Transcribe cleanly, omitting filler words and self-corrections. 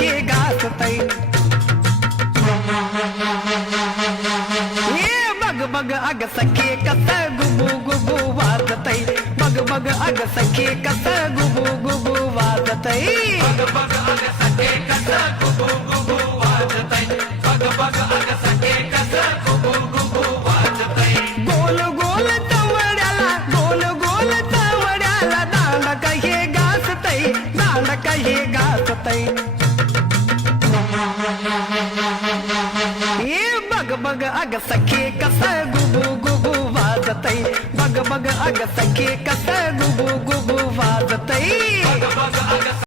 हे घासतय हे बग बग अग सखे कस गुबू गुबू वाजतय बग बग अग सखे कस गुबू गुबू वाजतय बग बग अग सखे कस गुबू गुबू वाजतय बग बग अग सखे कस गुबू गुबू वाजतय गोल गोल तवड्याला दांड हे घासतय दांड हे घासतय हे बग बग अग सखे कस गुबू गुबू वाजतय बग बग अग सखे कस गुबू गुबू वाजतय बग बग अग